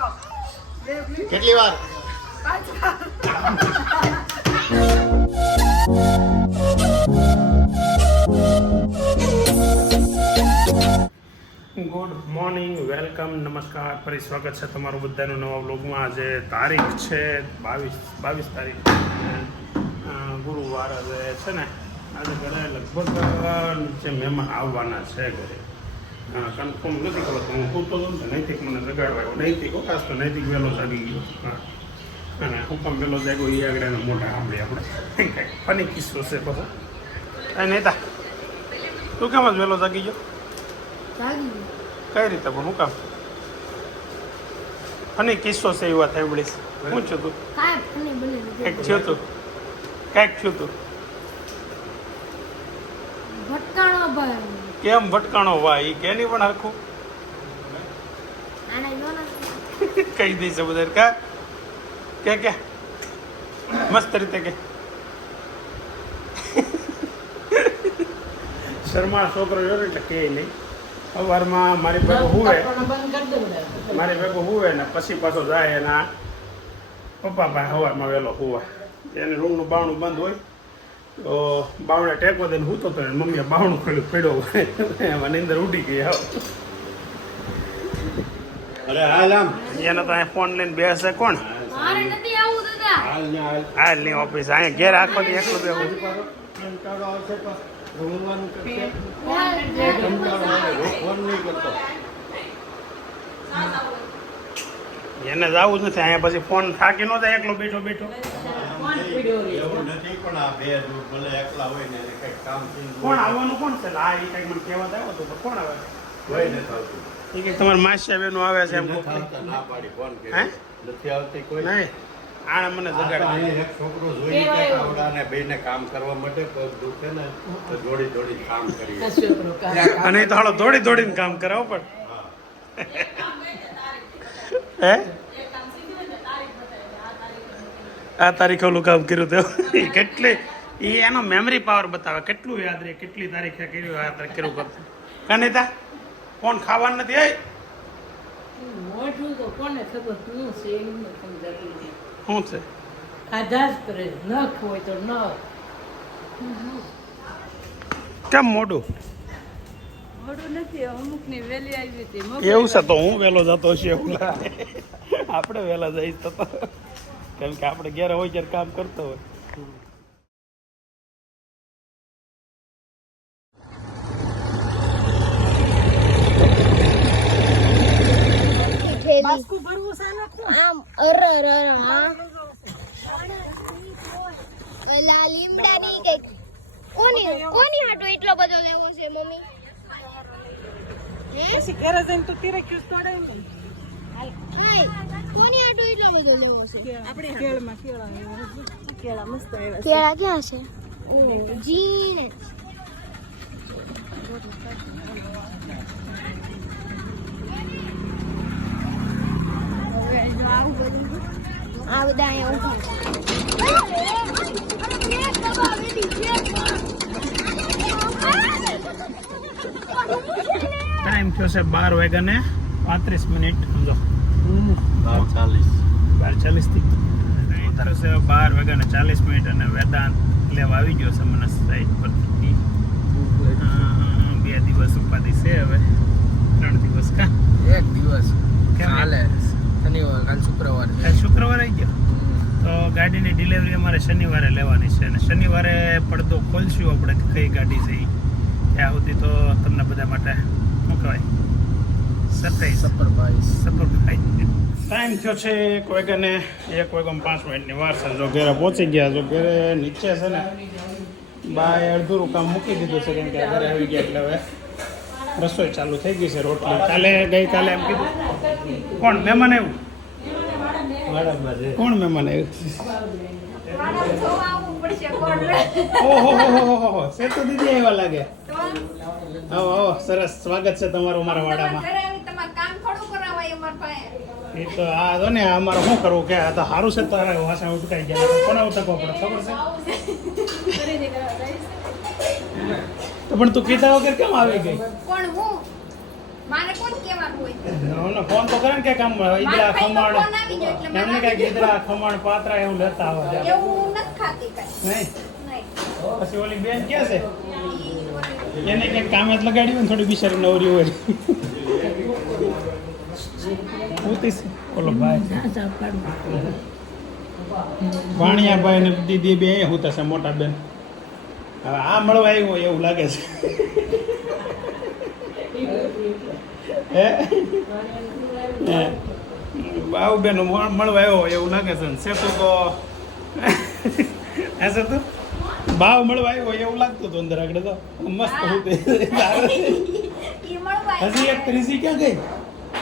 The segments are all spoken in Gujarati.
કેટલી વાર ગુડ મોર્નિંગ, વેલકમ, નમસ્કાર, ફરી સ્વાગત છે તમારું બધાનું નવા વ્લોગમાં. આજે તારીખ છે 22 તારીખ, ગુરુવાર. આજે છે ને આજે ઘરે લગભગ જે મહેમાન આવવાના છે ઘરે, કન્ફર્મ નથી ખબર. હું પૂછતો હતો ને નૈતિક મને જગાડવા, નૈતિક ખાસ તો નૈતિક વહેલો જાગી ગયો. અને હું પણ વહેલો જાગ્યો એ આગળ મોટા સાંભળીએ આપણે કંઈક ફની કિસ્સો છે પાછો. નેતા તું કેમ જ વહેલો જાગી ગયો? કઈ રીતે પણ હું કામ ફની કિસ્સો છે એ વાત સાંભળીશ. શું છું તું? કંઈક થયું તું? કંઈક થયું તું? ભટકાણો ભાઈ. કેમ ભટકાણો ભાઈ? કેની પણ હરખું કહી દઈશ બધા. કા કે મસ્ત રીતે કે શર્મા છોકરો જોયો એટલે કે નહીં. સવારમાં મારી ભેગો હુવે ને પછી પાછો જાય એના પપ્પા પાસે સવારમાં વહેલો હુવા. એને રૂમનું બાવણું બંધ હોય તો બાવણે ટેકો દઈને હૂતો હતો ને મમ્મીએ બાવણું પડ્યો હોય એમાં નીંદર ઉડી ગઈ. અરે હાલ આમ એને તો અહીંયા ફોન લઈને બેસે કોણ? મારે નથી આવું દાદા. હાલ ની ઓફિસ અહીંયા ઘેર આખો દી એકલો બેહું. કંટાળો આવશે પણ રમવાનું કરશે. હાલ. કંટાળો આવે ફોન નહીં કરતો. એને જવું જ નથી અહીંયા. પછી ફોન થાકી ન જાય એકલો બેઠો બેઠો. એવું નથી પણ આ બે ભલે એકલા હોય ને એને કંઈક કામ કોણ આવવાનું કોણ છે? આ એ કંઈક મને કહેવા આવ્યો હતો પણ કોણ આવે? હોય નથી આવતું. એ કંઈક તમારા માસિયા બેનો આવે છે એમ. નથી આવતા, ના પાડી ફોન હે? કરી નથી આવતી કોઈ. નહીં આણે મને આ તો જગાડ. અહીં એક છોકરો જોઈ કે આવડાને બેને કામ કરવા માટે પગ દુખે ને તો જોડી જોડી કામ કરીએ. અને એ તો હાલો દોડી દોડીને કામ કરાવો પણ હે આ તારીખ ઓલું કામ કર્યું તો કેટલી એ એનો મેમરી પાવર બતાવે. કેટલું યાદ રહે કેટલી તારીખે કર્યું, આ તારીખ કર્યું કરતું. કનિતા કોણ ખાવાનું નથી? મોઢું તો કોને ખબર શું છે એમ સમજાતું નથી. શું છે? ખાધા જ કરે, નખ હોય તો નખ. કેમ મોઢું મોઢું નથી, અમુક ની વેલી આવી હતી. એવું છે તો હું વહેલો જતો હશે એવું લાગે. આપણે વહેલા જઈશ તો કેમ કે આપણે ઘેર હોય ત્યારે કામ કરતો હોય. બાસ્કુ ભરવું છે ને આમ હા. ઓલા લીમડાની કઈક કોની હાટો એટલો બધો લેવો છે મમ્મી? પછી ઘરે જઈને તો તીરે ક્યુસ તોડે ને. હાય કોની હાટો એટલો બધો લેવો છે? આપણે કેળમાં કેળા મસ્ત આવ્યા કેળા ક્યાં છે? ઓ જી આ બધા અહીંયા ટાઈમ થયો છે 12:35. સમજો 12:40 થી 12:40 અને વેદાંત લેવા આવી ગયો છે મને સાઈડ પરથી. 2 દિવસ ઉપાધિ છે હવે, 3 દિવસ કા 1 દિવસ કાલે શનિવાર, કાલ શુક્રવાર. કાલ શુક્રવારે આવી ગયો તો ગાડીની ડિલિવરી અમારે શનિવારે લેવાની છે. અને શનિવારે પડદો ખોલશું આપણે કે કઈ ગાડી છે. ત્યાં સુધી તો તમને બધા માટે શું કહેવાય સરપ્રાઈઝ. ટાઈમ થયો છે 1:05 વાર છે. જો ઘરે પહોંચી ગયા. જો ઘરે નીચે છે ને બાય અડધું કામ મૂકી દીધું છે કેમ કે ઘરે આવી ગયા એટલે હવે રસોઈ ચાલુ થઈ ગઈ છે. રોટલી ગઈકાલે એમ કીધું. કોણ મહેમાન આવ્યું? કોણ મહેમાન આવ્યું? ઓહો સેતુ દીદી એવા લાગે. આવો સરસ સ્વાગત છે તમારું અમારા વાડામાં. એ તો આ જો ને અમારે શું કરવું કે આ તો સારું છે. તારે વાસણ ઉટકાઈ ગયા કોને ઉટકવો પડે ખબર છે? તો પણ તું કીધા વગર કેમ આવી ગઈ? કોણ હું? મારે કોણ કહેવાનું હોય ઓનો ફોન તો કરે ને કે કામ ઈદરા મારા ભાઈનો ખમણ ફોન આવી ગયો એટલે એમને મને કઈ ઈદરા ખમણ પાત્રા એવું લેતા આવે એવું હું નથી ખાતી કાંઈ. નહીં નહીં. પછી ઓલી બેન ક્યાં છે એને ક્યાંક કામે જ લગાડ્યું હોય ને થોડી બિચારી નવરી હોય ઉતી છે ઓલો ભાઈ ભાણિયા ભાઈ ને દીદી બે અહીંયા હુતા છે મોટા બેન હવે આ મળવા આવ્યું હોય એવું લાગે છે હે બાઉ બેન મળવા આવ્યો હોય એવું લાગે છે ને સેતુ તો હે સેતુ ભાવ મળવા આવ્યો હોય એવું લાગતું હતું અંદર આગળ તો મસ્ત હુતી ઈ મળવા હજી એક ત્રીજી ક્યાં ગઈ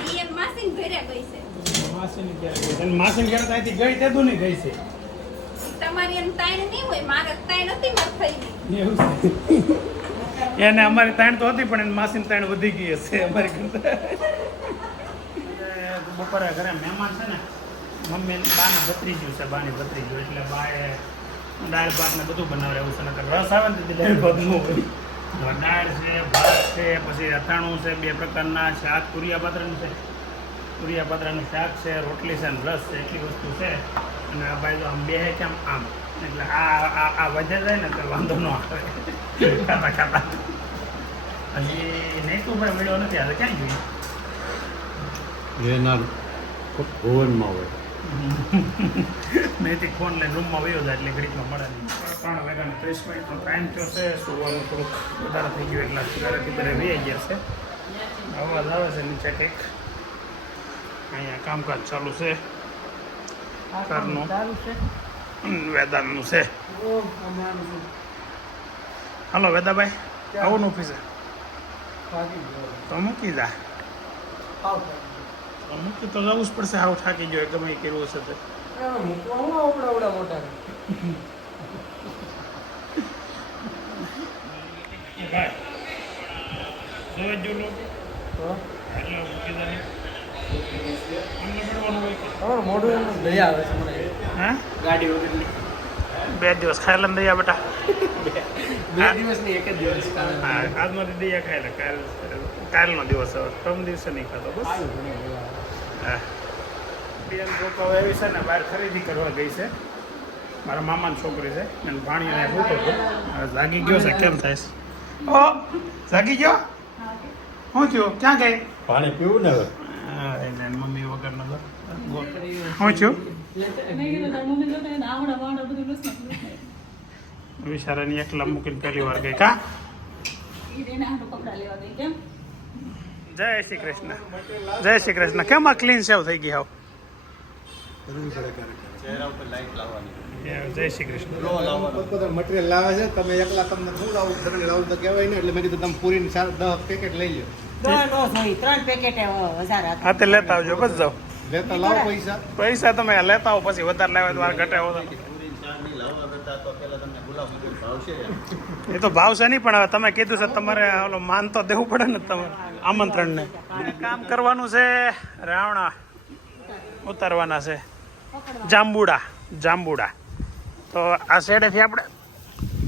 ઈ એમ માસીને ઘરે ગઈ છે. માસીની ક્યારે ગઈ અને માસીની ક્યારે ત્યાંથી ગઈ તે તો નહીં ગઈ છે તમારી એમ તાણ નહીં હોય મારે તાણ હતી માર થઈને. એવું છે એને અમારી તાણ તો હતી પણ એની માસીની તાણ વધી ગઈ હશે અમારી કરતા બપોરે ઘરે મહેમાન છે ને મમ્મી બાને ભત્રીજ્યું છે બાની ભત્રીજ્યું એટલે બાએ દાળ ભાત ને બધું બનાવે એવું છે નકર રસ આવે ને દાળ ભાત નું હોય દાળ છે ભાત છે પછી અથાણું છે 2 પ્રકારના શાક તુરિયા પાત્રનું છે તુરિયા પાત્રનું શાક છે રોટલી છે ને રસ છે એટલી વસ્તુ છે અને આ ભાઈ તો આમ બે કેમ આમ એટલે આ વધે જાય ને તો વાંધો ન આવે ખાતા ખાતા હજી નહીં તો ભાઈ મળ્યો નથી આજે ક્યાં જોઈએ એના ભુવનમાં હોય નહીંથી ફોન લઈને રૂમમાં વયો જાય એટલે ઘડીકમાં મળે નહીં 3 વાગ્યાનો 30 મિનિટનો ટાઈમ થયો છે સુવાનું થોડુંક વધારે થઈ ગયું એટલે ઘરેથી ઘરે વહી ગયા છે અવાજ આવે છે નીચે કંઈક અહીંયા કામકાજ ચાલુ છે ઘરનું વેદાંતનું છે હાલો વેદાભાઈ આવું ઓફિસે તો મૂકી જા મૂકી તો જવું જ પડશે આવું થાકી ગયો ગમે એ કર્યું હશે તો ગાડી વગર 2 દિવસ ખાઈ લે દયા બેટા 2 દિવસની એક જ દિવસ હા આજમાંથી દયા ખાઈ લે કાલનો દિવસ હવે 3 દિવસે નહીં ખાતો બસ હા બેન લોકો એવી છે ને બહાર ખરીદી કરવા ગઈ છે મારા મામાની છોકરી છે અને ભાણીને ભૂખો હતો જાગી ગયો છે કેમ થાય છે ઓ જાગી ગયો શું થયું ક્યાં ગઈ પાણી પીવું ને હવે હા એટલે મમ્મી વગરનો શું થયું વિચારાની એકલા મૂકીને પહેલી વાર ગઈ કા જય શ્રી કૃષ્ણ જય શ્રી કૃષ્ણ કેમ આ ક્લીન સેવ થઈ ગઈ હાવ ચહેરા ઉપર લાઈટ લાવવાની જય શ્રી કૃષ્ણ પોતપોતાનું મટીરિયલ લાવે છે તમે એકલા તમને શું લાવું સગડી લાવું તો કહેવાય ને એટલે મેં કીધું તમે પૂરીને 10 પેકેટ લઈ લો 3 પેકેટ વધારે હા તે લેતા આવજો બસ જાઓ લેતા લાવો પૈસા પૈસા તમે લેતા આવો પછી વધારે લાવે તો વાર ઘટે આવો તો એ તો ભાવશે નહીં પણ હવે તમે કીધું છે તમારે ઓલો માન તો દેવું પડે ને તમારે આમંત્રણને કામ કરવાનું છે રાવણા ઉતારવાના છે જાંબુડા તો આ શેડેથી આપણે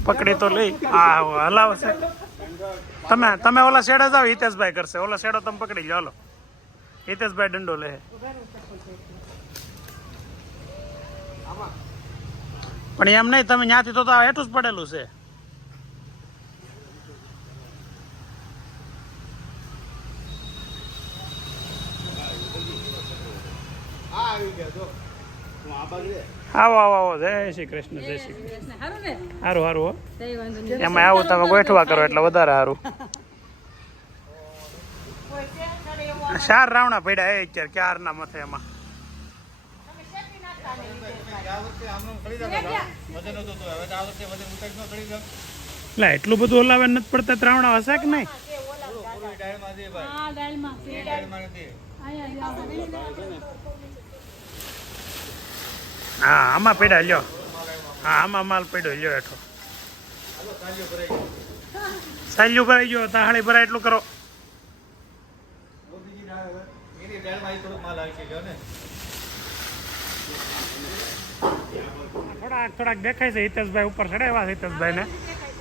પકડી તો લઈ આ હલાવશે તમે ઓલા શેડે જાઓ હિતેશભાઈ કરશે ઓલા શેડો તમે પકડી લો હાલો હિતેશભાઈ દંડો લે પણ એમ નહીં તમે ત્યાંથી તો હેઠું જ પડેલું છે આવો આવો આવો જય શ્રી કૃષ્ણ જય શ્રી કૃષ્ણ સારું સારું હો એમાં આવું તમે ગોઠવા કરો એટલે વધારે સારું 4 રાવણા પડ્યા એ અત્યારે 4 ના મથે એમાં એટલે એટલું બધું હલાવે નથી પડતા ત્રાવણા હશે કે નહીં હા આમાં પડ્યા લ્યો હા આમાં માલ પડ્યો લ્યો હેઠો સાલ્યું ભરાઈ ગયો તાહાળી ભરાય એટલું કરો થોડાક દેખાય છે હિતેશભાઈ ઉપર ચડાવ્યા હિતેશભાઈ ને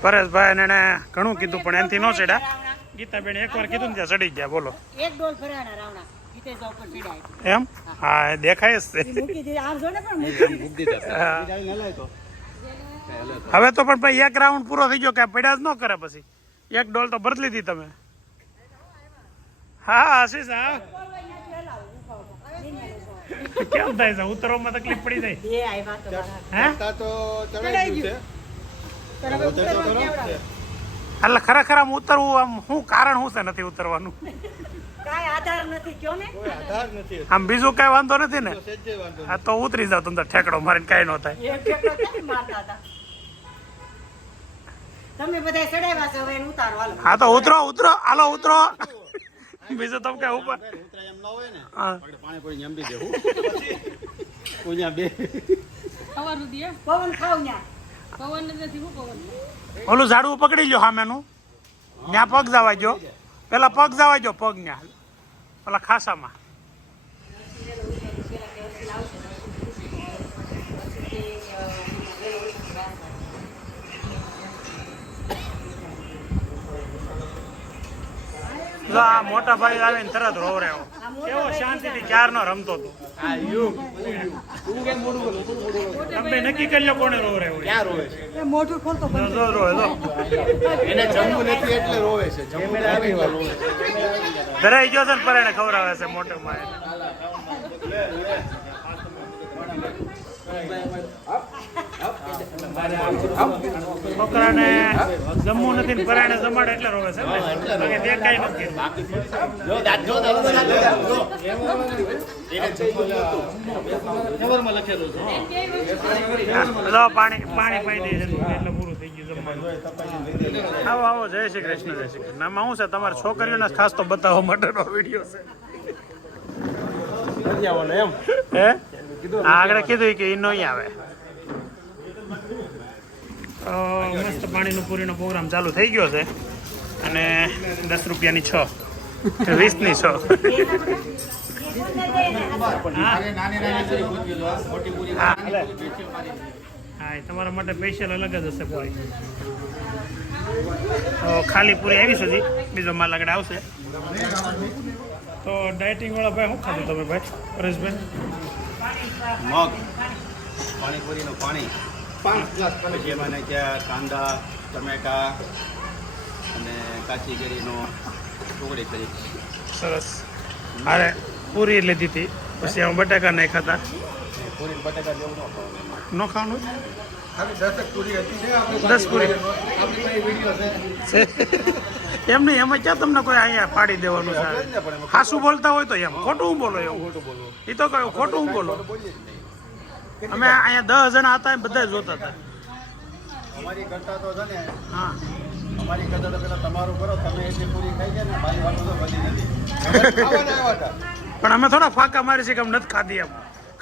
પરેશભાઈ એને ઘણું કીધું પણ એનાથી ન ચડ્યા ગીતાબેન એકવાર કીધું ને ત્યાં ચડી ગયા બોલો એક ડોલ ફરાણા રાવણા ગીતે ચોક પર ચડાય એમ હા દેખાય જ છે મૂકી દીધી આમ જો ને પણ મૂકી દીધી. હા. હલાય તો હવે તો પણ ભાઈ એક રાઉન્ડ પૂરો થઈ ગયો કે પડ્યા જ ન કરે પછી એક ડોલ તો ભરી લીધી તમે હા આશીષ હા કેમ થાય છે ઉતરવામાં તકલીફ પડી જાય એ આવ્યા તો મારા. હે તા તો ચડાઈ ગયું છે પણ હવે ઉતરવા કેવડાવે? એટલે ખરેખર આમ ઉતરવું આમ શું કારણ શું છે નથી ઉતરવાનું કાંઈ આધાર નથી કયો ને કોઈ આધાર નથી આમ બીજું કઈ વાંધો નથી ને સજ્જે વાંધો આ તો ઉતરી જાવ તમને ઠેકડો મારીને કઈ ન થાય એક ઠેકડો ક્યાંથી મારતા હતા તમે બધા ચડાવ્યા છે હવે એને ઉતારો હાલો. હા તો ઉતરો ઉતરો હાલો ઉતરો બીજું તમે કઈ ઉપર ઉતરાય એમ ન હોય ને હા. આપણે પાણી કોઈ જંબી દેવું કોઈ બે ખાવાનું દે પવન ખાવ ન્યા. પવન નથી હું પવન ઓલું ઝાડવું પકડી લ્યો સામેનું ત્યાં પગ જવા જો પેલા પગ જવા જો પગ ત્યાં પેલા ખાસામાં જો આ મોટા ભાઈ આવીને તરત રોવરાયો કેવો શાંતિથી ક્યારનો રમતો હતો તમે નક્કી કરી લો કોને રોવરાયો ક્યાં રોવે છે એ મોઢું ખોલતો બંધ. જો રોવે જો એને જમવું નથી એટલે રોવે છે જમવું આવી વાર રોવે છે ધરાઈ ગયો છે ને પરાણે ખવડાવે છે મોટો માં છોકરાને જમવું નથી ને પરાણે જમાડે એટલે રોવે છે બાકી દેખાય નથી ખબરમાં લખેલું છે લો પાણી પાણી પાઈ દે છે એટલે પૂરું થઈ ગયું જમવાનું આવો આવો જય શ્રી કૃષ્ણ જય શ્રી કૃષ્ણ આમાં શું છે તમારે છોકરીઓને ખાસ તો બતાવવા માટેનો વિડીયો છે હે આગળ કીધું કે એ નહીં આવે મસ્ત પાણીનું પૂરીનો પ્રોગ્રામ ચાલુ થઈ ગયો છે અને 10 રૂપિયાની 6 20ની 6 હા એ તમારા માટે સ્પેશિયલ અલગ જ હશે પૂરી તો ખાલી પૂરી આવી સુધી બીજો માલ આગળ આવશે તો ડાયટિંગ વાળા ભાઈ શું ખાધું તમે ભાઈ પરેશભાઈ મગ પાણીપુરીનું પાણી 5 ગ્લાસ પછી એમાં નાખ્યા કાંદા ટમેટા અને કાચી કેરીનો ટુકડી કરી સરસ અરે પૂરી લીધી હતી પછી એમાં બટાકા નાખ્યા હતા પૂરી બટાકા જેવું ન ખાવાનું ન ખાવાનું ખાલી 10 પૂરી હતી ને આપણે 10 પૂરી આપણી પાસે વિડિયો છે એમ નહીં એમાં ક્યાં તમને કોઈ અહીંયા પાડી દેવાનું છે હાસું બોલતા હોય તો એમ ખોટું હું બોલો એવું એ તો કયું ખોટું હું બોલો અમે અહીંયા 10 જણા હતા બધા જોતા હતા અમારી કરતા તો છે ને હા અમારી કરતા તો પેલા તમારું કરો તમે એટલી પૂરી ખાઈ ગયા ને મારી વાત તો બધી નથી ખાવાના આવ્યા હતા પણ અમે થોડા ફાંકા મારી છે કે અમે નથી ખાધી એમ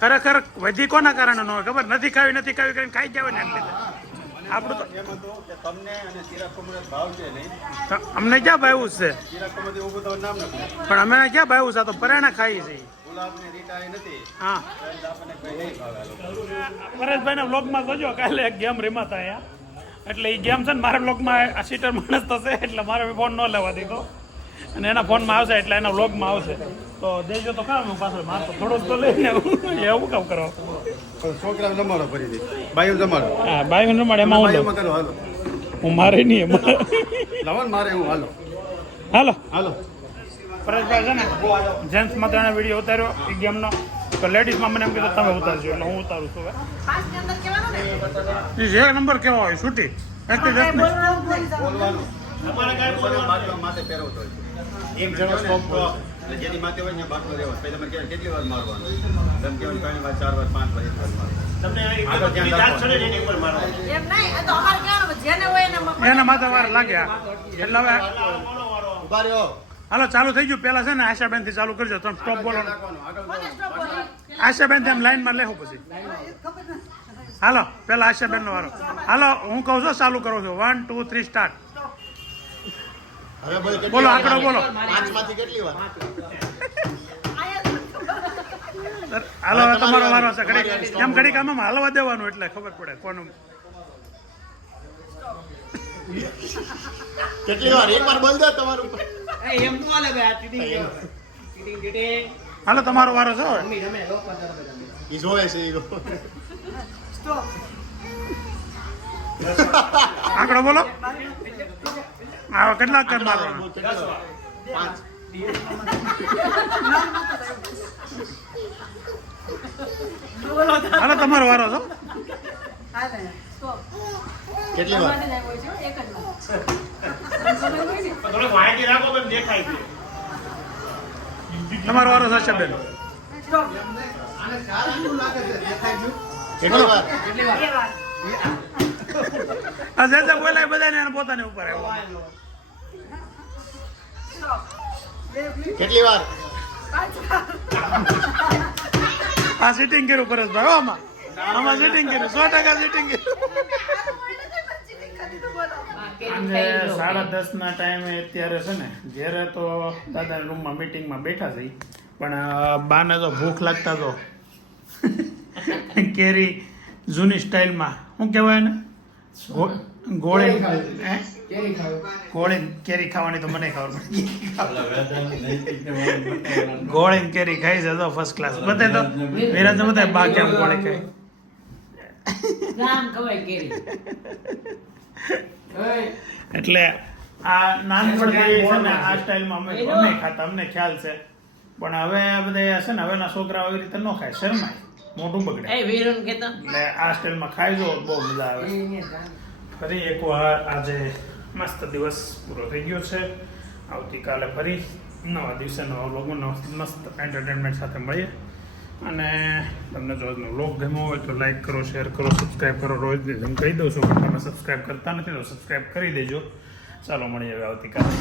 ખરેખર વધી કોના કારણે ન હોય ખબર નથી ખાવી કરીને ખાઈ જાય ને એટલે આપણું તો એમ હતું કે તમને અને ચિરાગ કોમરે ભાવ છે નહીં અમને ક્યાં ભાવ્યું છે ચિરાગ કોમરે એવું બધું નામ નથી પણ અમે ક્યાં ભાવ્યું છે આ તો પરાણા ખાઈ છે ગુલાબ ને રીટા એ નથી હા આપણને કઈ નહીં ભાવે આ લોકો. પરેશભાઈના બ્લોગમાં જોજો કાલે એક ગેમ રમાતા અહીંયા એટલે એ ગેમ છે ને મારા બ્લોગમાં આ સીટર માણસ થશે એટલે મારે ફોન ન લેવા દીધો અને એના ફોનમાં આવશે એટલે એના બ્લોગમાં આવશે તો દેજો તો કામ પાછળ માર તો થોડુંક તો લઈને એવું કામ કરો છોકરાઓ જમાડો ફરી દે બાયું જમાડો હા બાઈ રમાડે એમાં હું બાયુંમાં કરો હાલો હું મારે નહીં એમાં લવન મારે હું હાલો હાલો હાલો પરેશભાઈ છે ને જેન્ટ્સમાં તો એણે વિડીયો ઉતાર્યો એ ગેમનો તો લેડીઝમાં મને એમ કીધું તમે ઉતારજો એટલે હું ઉતારું છું હવે જે નંબર કેવો હોય છૂટી એકથી 10 ને બોલવાનું બાટલો માથે પહેરવતો હોય છે. એક જણો સ્ટોપ એટલે જેની માથે હોય ને બાટલો રહેવો પછી તમે કહેવાય કેટલી વાર મારવાનું તમે કહેવાય 3 વાર 4 વાર 5 વાર 1 વાર મારવાનું આગળ ધ્યાન રાખવાનું. એમ નહીં આ તો અમારે કહેવાનું જેને હોય એને એના માથે વાર લાગ્યા એટલે હવે ઉભા રહ્યો હાલો ચાલુ થઈ ગયું પેલા છે ને આશાબેન થી ચાલુ કરજો તમે સ્ટોપ બોલો રાખવાનું આગળ આશાબેન થી એમ લાઈનમાં લેવું પછી હાલો પેલા આશાબેન નો વારો હાલો હું કહું છું ચાલુ કરું છું 1 2 3 સ્ટાર્ટ હવે બોલો બોલો આંકડો બોલો 5 માંથી કેટલી વાર હાલો હવે તમારો વારો છે ઘડી એમ ઘડી કામમાં હાલવા દેવાનું એટલે ખબર પડે કોનું કેટલી વાર એકવાર બોલ દો તમારું એમ નું હાલે ભાઈ આ ચીટિંગ હાલો તમારો વારો છે હવે. મમ્મી રમે લોક પાછા રમે તમે ઈ જોવે છે ઈ સ્ટોપ આંકડો બોલો. આવો કેટલા કર મારવાના? 5 હાલો તમારો વારો છે. હાલે સ્ટોપ કેટલી વાર તમારે હોય છે એક જ વાર થોડુંક માહિતી રાખો બેન, દેખાય છે. તમારો વારો થશે બેન. સ્ટોપ આને ચાર શું લાગે છે દેખાય ગયું કેટલી વાર બે વાર આ જે બોલાય બધાને એને પોતાને ઉપર આવ્યો. સ્ટોપ કેટલી વાર આ સિટિંગ કર્યું પરેશભાઈ. આમાં સિટિંગ કર્યું, 100% સિટિંગ કર્યું. અને 10:30 ના ટાઈમે અત્યારે છે ને ઘેરે તો દાદા રૂમમાં મીટિંગમાં બેઠા છે પણ બાને તો ભૂખ લાગતા તો કેરી જૂની સ્ટાઇલમાં શું કહેવાય ને ગોળી કેરી ખાવ ગોળી કેરી ખાવાની તો મને ખબર પડી. ગોળી કેરી ખાઈ છે તો ફર્સ્ટ ક્લાસ. બધે તો વિરાજ બધા બા કેમ ગોળી ખાય. નામ ખવાય કેરી એટલે આ નાનપણથી છે ને આ સ્ટાઇલમાં અમે ખાતા, અમને ખ્યાલ છે. પણ હવે આ બધા છે ને હવેના છોકરાઓ એવી રીતે ન ખાય, શરમાય, મોઢું બગડે. એ વીરન કેતા એટલે આ સ્ટાઇલમાં ખાઈ જો બહુ મજા આવે. ફરી એકવાર આજે મસ્ત દિવસ પૂરો થઈ ગયો છે. આવતીકાલે ફરી નવા દિવસે નવા વ્લોગમાં મસ્ત એન્ટરટેનમેન્ટ સાથે મળીએ. અને તમને જો આજનો વ્લોગ ગમ્યો હોય તો લાઈક કરો, શેર કરો, સબસ્ક્રાઈબ કરો. રોજ હું કહી દઉં છું પણ તમે સબસ્ક્રાઈબ કરતા નથી તો સબસ્ક્રાઈબ કરી દેજો. ચાલો મળીએ હવે આવતીકાલે.